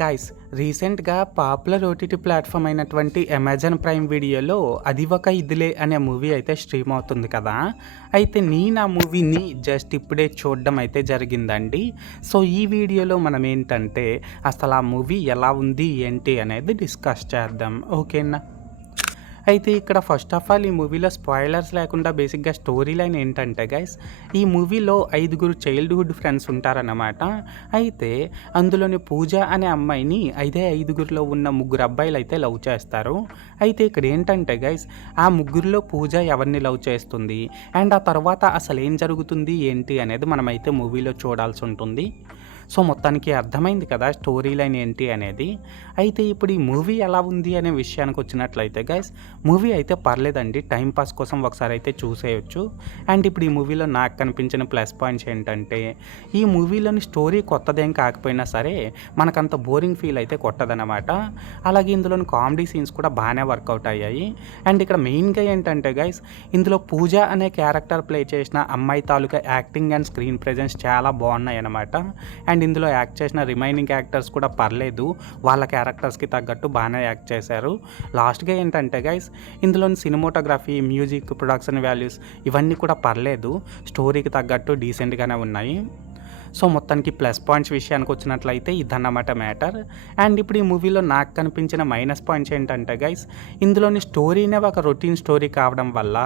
Guys రీసెంట్‌గా popular OTT platform అయినటువంటి Amazon prime వీడియోలో 'అది ఒక ఇదిలే' అనే మూవీ అయితే స్ట్రీమ్ అవుతుంది కదా! అయితే నేను ఆ మూవీని జస్ట్ ఇప్పుడే చూడడం అయితే జరిగిందండి. సో, ఈ వీడియోలో మనం ఏంటంటే అసలు ఆ మూవీ ఎలా ఉంది, ఏంటి అనేది డిస్కస్ చేద్దాం. ఓకేనా? అయితే ఇక్కడ ఫస్ట్ ఆఫ్ ఆల్ ఈ మూవీలో స్పాయిలర్స్ లేకుండా బేసిక్‌గా స్టోరీ లైన్ ఏంటంటే గైస్, ఈ మూవీలో 5గురు చైల్డ్‌హుడ్ ఫ్రెండ్స్ ఉంటారన్నమాట. అయితే అందులోని పూజ అనే అమ్మాయిని అదే 5గురిలో ఉన్న ముగ్గురు అబ్బాయిలైతే లవ్ చేస్తారు. అయితే ఇక్కడ ఏంటంటే గైస్, ఆ ముగ్గురిలో పూజ ఎవరిని లవ్ చేస్తుంది అండ్ ఆ తర్వాత అసలేం జరుగుతుంది ఏంటి అనేది మనమైతే మూవీలో చూడాల్సి ఉంటుంది. సో, మొత్తానికి అర్థమైంది కదా స్టోరీ లైన్ ఏంటి అనేది. అయితే ఇప్పుడు ఈ మూవీ ఎలా ఉంది అనే విషయానికి వచ్చినట్లయితే గైస్, మూవీ అయితే పర్లేదండి. టైం పాస్ కోసం ఒకసారి అయితే చూసేయొచ్చు. అండ్ ఇప్పుడు ఈ మూవీలో నాకు కనిపించిన ప్లస్ పాయింట్స్ ఏంటంటే, ఈ మూవీలోని స్టోరీ కొత్తదేం కాకపోయినా సరే మనకంత బోరింగ్ ఫీల్ అయితే కొట్టదనమాట. అలాగే ఇందులోని కామెడీ సీన్స్ కూడా బాగానే వర్కౌట్ అయ్యాయి. అండ్ ఇక్కడ మెయిన్గా ఏంటంటే గైస్, ఇందులో పూజ అనే క్యారెక్టర్ ప్లే చేసిన అమ్మాయి తాలూకా యాక్టింగ్ అండ్ స్క్రీన్ ప్రెజెన్స్ చాలా బాగున్నాయి అనమాట. అండ్ ఇందులో యాక్ట్ చేసిన రిమైనింగ్ యాక్టర్స్ కూడా పర్లేదు, వాళ్ళ క్యారెక్టర్స్కి తగ్గట్టు బాగానే యాక్ట్ చేశారు. లాస్ట్గా ఏంటంటే గైస్, ఇందులోని సినిమోటోగ్రఫీ, మ్యూజిక్, ప్రొడక్షన్ వాల్యూస్ ఇవన్నీ కూడా పర్లేదు, స్టోరీకి తగ్గట్టు డీసెంట్గానే ఉన్నాయి. సో, మొత్తానికి ప్లస్ పాయింట్స్ విషయానికి వచ్చినట్లయితే ఇదన్నమాట మ్యాటర్. అండ్ ఇప్పుడు ఈ మూవీలో నాకు కనిపించిన మైనస్ పాయింట్స్ ఏంటంటే గైస్, ఇందులోని స్టోరీనే ఒక రొటీన్ స్టోరీ కావడం వల్ల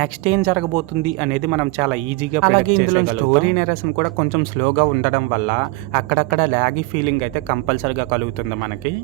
నెక్స్ట్ ఏం జరగబోతుంది అనేది మనం చాలా ఈజీగా అలాగే ఇందులో స్టోరీ నెరేషన్ కూడా కొంచెం స్లోగా ఉండడం వల్ల అక్కడక్కడ ల్యాగీ ఫీలింగ్ అయితే కంపల్సరీగా కలుగుతుంది మనకి.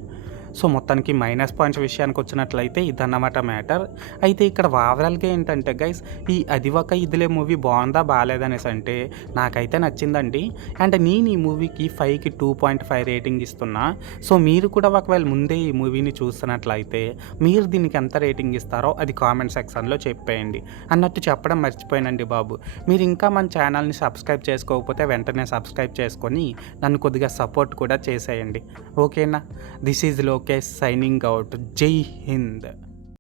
సో, మొత్తానికి మైనస్ పాయింట్స్ విషయానికి వచ్చినట్లయితే ఇదన్నమాట మ్యాటర్. అయితే ఇక్కడ ఓవరాల్గా ఏంటంటే గైస్, ఈ 'అది ఒక ఇదిలే' మూవీ బాగుందా బాగాలేదనేసి అంటే నాకైతే నచ్చిందండి. అండ్ నేను ఈ మూవీకి 5కి 2.5 రేటింగ్ ఇస్తున్నా. సో, మీరు కూడా ఒకవేళ ముందే ఈ మూవీని చూస్తున్నట్లయితే మీరు దీనికి ఎంత రేటింగ్ ఇస్తారో అది కామెంట్ సెక్షన్లో చెప్పేయండి. అన్నట్టు చెప్పడం మర్చిపోయానండి బాబు. మీరు ఇంకా మన ఛానల్ని సబ్స్క్రైబ్ చేసుకోకపోతే వెంటనే సబ్స్క్రైబ్ చేసుకొని నన్ను కొద్దిగా సపోర్ట్ కూడా చేసేయండి. ఓకేనా? This is Lokesh signing out. జై హింద్.